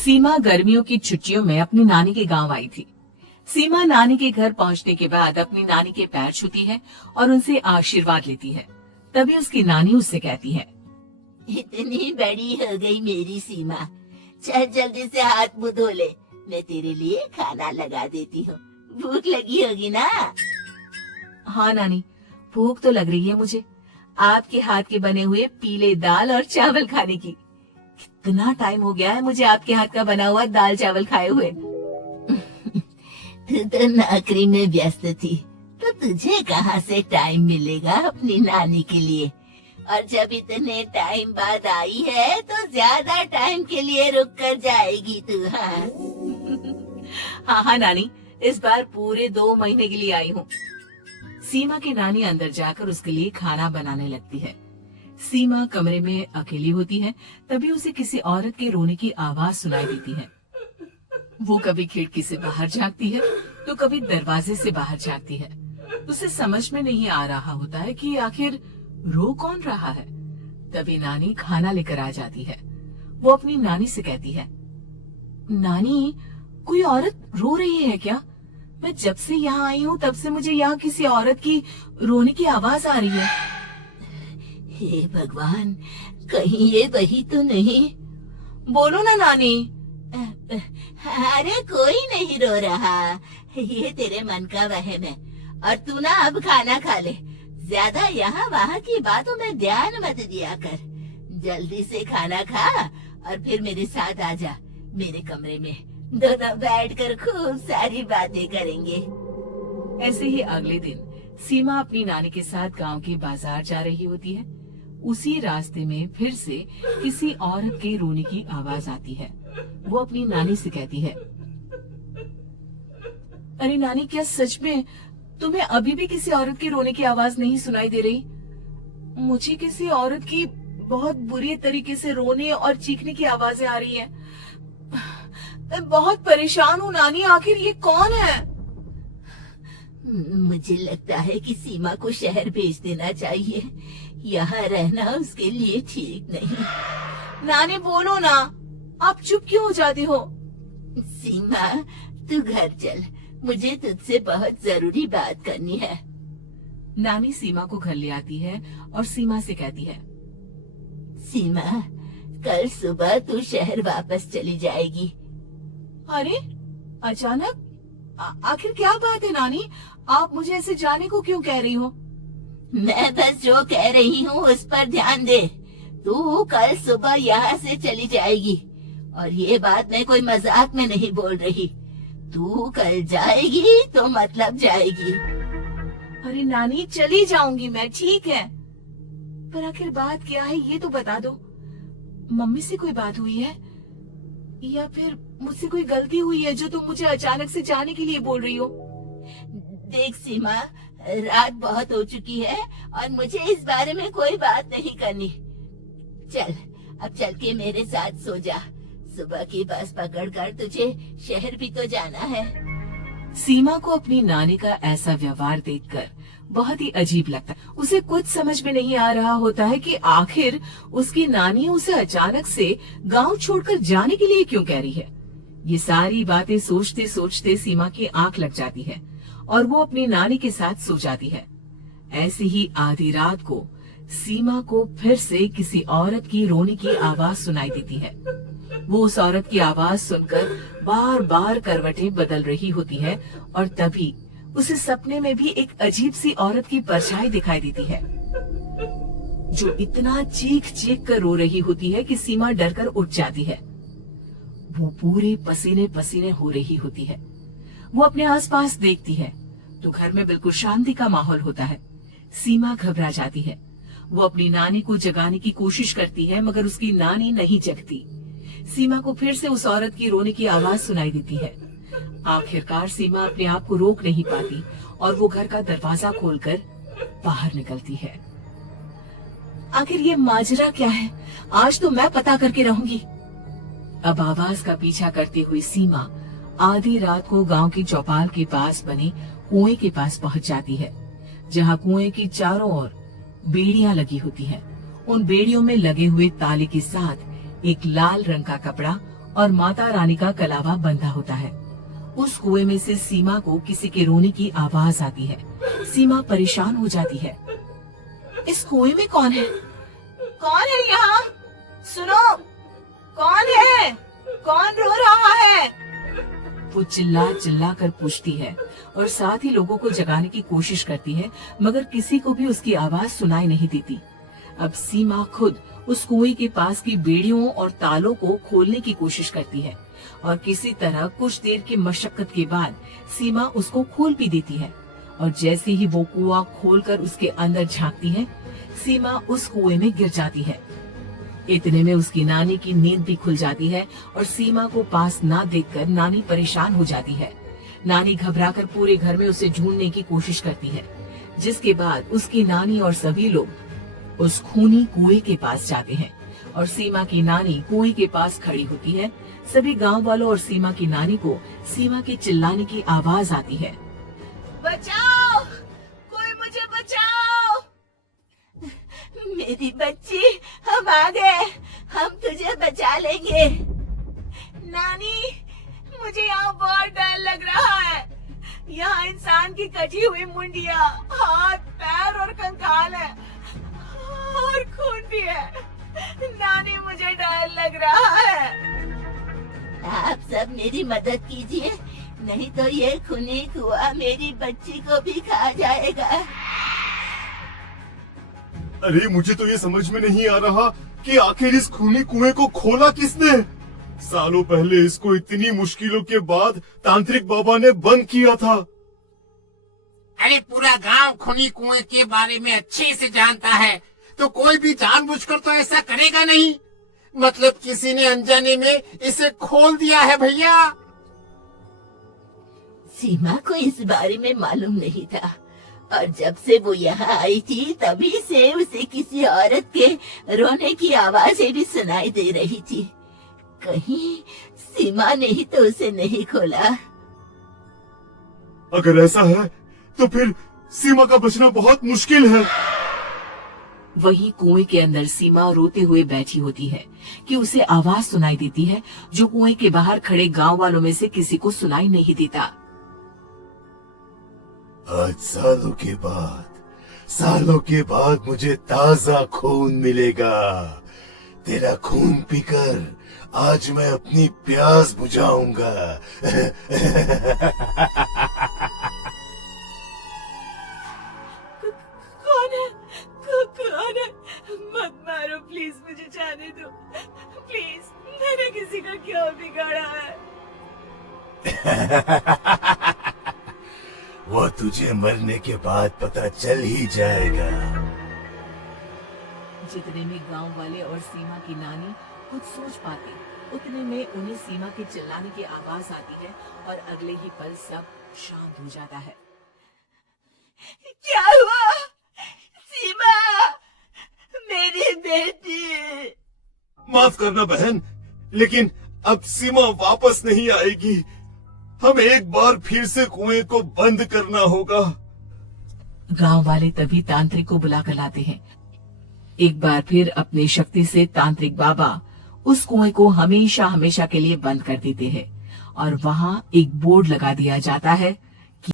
सीमा गर्मियों की छुट्टियों में अपनी नानी के गांव आई थी। सीमा नानी के घर पहुंचने के बाद अपनी नानी के पैर छूती है और उनसे आशीर्वाद लेती है। तभी उसकी नानी उससे कहती है, इतनी बड़ी हो गई मेरी सीमा, चल जल्दी से हाथ मुंह धो ले, मैं तेरे लिए खाना लगा देती हूँ। भूख लगी होगी ना? हाँ नानी, भूख तो लग रही है मुझे, आपके हाथ के बने हुए पीले दाल और चावल खाने की। कितना टाइम हो गया है मुझे आपके हाथ का बना हुआ दाल चावल खाए हुए। तू तो नौकरी में व्यस्त थी, तो तुझे कहाँ से टाइम मिलेगा अपनी नानी के लिए? और जब इतने टाइम बाद आई है तो ज्यादा टाइम के लिए रुक कर जाएगी तू। हाँ हाँ नानी, इस बार पूरे 2 महीने के लिए आई हूँ। सीमा की नानी अंदर जाकर उसके लिए खाना बनाने लगती है। सीमा कमरे में अकेली होती है, तभी उसे किसी औरत के रोने की आवाज सुनाई देती है। वो कभी खिड़की से बाहर झांकती है तो कभी दरवाजे से बाहर झांकती है। उसे समझ में नहीं आ रहा होता है कि आखिर रो कौन रहा है। तभी नानी खाना लेकर आ जाती है। वो अपनी नानी से कहती है, नानी, कोई औरत रो रही है क्या? मैं जब से यहाँ आई हूँ तब से मुझे यहाँ किसी औरत की रोने की आवाज आ रही है। हे भगवान, कहीं ये वही तो नहीं? बोलो ना नानी। अरे कोई नहीं रो रहा, ये तेरे मन का वहम है। और तू ना अब खाना खा ले, ज्यादा यहाँ वहाँ की बातों में ध्यान मत दिया कर। जल्दी से खाना खा और फिर मेरे साथ आ जा मेरे कमरे में, दोनों बैठकर खूब सारी बातें करेंगे। ऐसे ही अगले दिन सीमा अपनी नानी के साथ गांव के बाजार जा रही होती है। उसी रास्ते में फिर से किसी औरत के रोने की आवाज आती है। वो अपनी नानी से कहती है, अरे नानी, क्या सच में तुम्हें अभी भी किसी औरत के रोने की आवाज नहीं सुनाई दे रही? मुझे किसी औरत की बहुत बुरी तरीके से रोने और चीखने की आवाजें आ रही हैं। मैं बहुत परेशान हूँ नानी, आखिर ये कौन है? मुझे लगता है कि सीमा को शहर भेज देना चाहिए, यहाँ रहना उसके लिए ठीक नहीं। नानी बोलो ना, आप चुप क्यों हो जाती हो? सीमा, तू घर चल, मुझे तुझसे बहुत जरूरी बात करनी है। नानी सीमा को घर ले आती है और सीमा से कहती है, सीमा, कल सुबह तू शहर वापस चली जाएगी। अरे अचानक? आखिर क्या बात है नानी, आप मुझे ऐसे जाने को क्यों कह रही हो? मैं बस जो कह रही हूँ उस पर ध्यान दे। तू कल सुबह यहाँ से चली जाएगी, और ये बात मैं कोई मजाक में नहीं बोल रही। तू कल जाएगी तो मतलब जाएगी। अरे नानी, चली जाऊंगी मैं, ठीक है, पर आखिर बात क्या है ये तो बता दो। मम्मी से कोई बात हुई है या फिर मुझसे कोई गलती हुई है जो तुम मुझे अचानक से जाने के लिए बोल रही हो? देख सीमा, रात बहुत हो चुकी है और मुझे इस बारे में कोई बात नहीं करनी। चल, अब चल के मेरे साथ सो जा। सुबह की बस पकड़कर तुझे शहर भी तो जाना है। सीमा को अपनी नानी का ऐसा व्यवहार देखकर बहुत ही अजीब लगता है। उसे कुछ समझ में नहीं आ रहा होता है कि आखिर उसकी नानी उसे अचानक से गांव छोड़कर जाने के लिए क्यों कह रही है। ये सारी बातें सोचते सोचते सीमा की आंख लग जाती है और वो अपनी नानी के साथ सो जाती है। ऐसी ही आधी रात को सीमा को फिर से किसी औरत की रोने की आवाज सुनाई देती है। वो उस औरत की आवाज सुनकर बार बार करवटें बदल रही होती है और तभी उसे सपने में भी एक अजीब सी औरत की परछाई दिखाई देती है, जो इतना चीख चीख कर रो रही होती है कि सीमा डरकर उठ जाती है। वो पूरे पसीने पसीने हो रही होती है। वो अपने आसपास देखती है तो घर में बिल्कुल शांति का माहौल होता है। सीमा घबरा जाती है। वो अपनी नानी को जगाने की कोशिश करती है मगर उसकी नानी नहीं जगती। सीमा को फिर से उस औरत की रोने की आवाज सुनाई देती है। आखिरकार सीमा अपने आप को रोक नहीं पाती और वो घर का दरवाजा खोलकर बाहर निकलती है। आखिर ये माजरा क्या है, आज तो मैं पता करके रहूंगी। अब आवाज का पीछा करती हुई सीमा आधी रात को गांव की चौपाल के पास बने कुएं के पास पहुंच जाती है, जहां कुएं की चारों ओर बेड़ियां लगी होती हैं। उन बेड़ियों में लगे हुए ताले के साथ एक लाल रंग का कपड़ा और माता रानी का कलावा बंधा होता है। उस कुएं में से सीमा को किसी के रोने की आवाज आती है। सीमा परेशान हो जाती है। इस कुएं में कौन है? कौन है यहाँ? सुनो, कौन है? कौन रो रहा है? वो चिल्ला चिल्ला कर पूछती है और साथ ही लोगों को जगाने की कोशिश करती है, मगर किसी को भी उसकी आवाज सुनाई नहीं देती। अब सीमा खुद उस कुएं के पास की बेड़ियों और तालों को खोलने की कोशिश करती है और किसी तरह कुछ देर की मशक्कत के बाद सीमा उसको खोल भी देती है। और जैसे ही वो कुआं खोलकर उसके अंदर झांकती है, सीमा उस कुएं में गिर जाती है। इतने में उसकी नानी की नींद भी खुल जाती है और सीमा को पास ना देखकर नानी परेशान हो जाती है। नानी घबराकर पूरे घर में उसे ढूंढने की कोशिश करती है, जिसके बाद उसकी नानी और सभी लोग उस खूनी कुएं के पास जाते हैं और सीमा की नानी कुएं के पास खड़ी होती है। सभी गांव वालों और सीमा की नानी को सीमा के चिल्लाने की आवाज आती है। बचाओ, कोई मुझे बचाओ। मेरी बच्ची, हम आ गए, हम तुझे बचा लेंगे। नानी, मुझे यहाँ बहुत डर लग रहा है। यहाँ इंसान की कटी हुई मुंडिया, हाथ, पैर और कंकाल है और खून भी है। नानी, मुझे डर लग रहा है। आप सब मेरी मदद कीजिए, नहीं तो ये खूनी कुआं मेरी बच्ची को भी खा जाएगा। अरे मुझे तो ये समझ में नहीं आ रहा कि आखिर इस खूनी कुएं को खोला किसने। सालों पहले इसको इतनी मुश्किलों के बाद तांत्रिक बाबा ने बंद किया था। अरे पूरा गांव खूनी कुएं के बारे में अच्छे से जानता है, तो कोई भी जानबूझकर तो ऐसा करेगा नहीं। मतलब किसी ने अनजाने में इसे खोल दिया है भैया। सीमा को इस बारे में मालूम नहीं था और जब से वो यहाँ आई थी तभी से उसे किसी औरत के रोने की आवाजें भी सुनाई दे रही थी। कहीं सीमा ने ही तो उसे नहीं खोला। अगर ऐसा है तो फिर सीमा का बचना बहुत मुश्किल है। वहीं कुएं के अंदर सीमा रोते हुए बैठी होती है कि उसे आवाज सुनाई देती है जो कुएं के बाहर खड़े गांव वालों में से किसी को सुनाई नहीं देता। आज सालों के बाद मुझे ताजा खून मिलेगा। तेरा खून पीकर आज मैं अपनी प्यास बुझाऊंगा। कौन है? मत मारो प्लीज, मुझे जाने दो प्लीज। मैंने किसी का क्या बिगाड़ा है? वो तुझे मरने के बाद पता चल ही जाएगा। जितने में गांव वाले और सीमा की नानी कुछ सोच पाते, उतने में उन्हें सीमा के चिल्लाने की आवाज आती है और अगले ही पल सब शांत हो जाता है। क्या हुआ? सीमा, मेरी बेटी। माफ करना बहन, लेकिन अब सीमा वापस नहीं आएगी। हमें एक बार फिर से कुएं को बंद करना होगा। गांव वाले तभी तांत्रिक को बुलाकर लाते हैं। एक बार फिर अपनी शक्ति से तांत्रिक बाबा उस कुएं को हमेशा हमेशा के लिए बंद कर देते हैं और वहां एक बोर्ड लगा दिया जाता है कि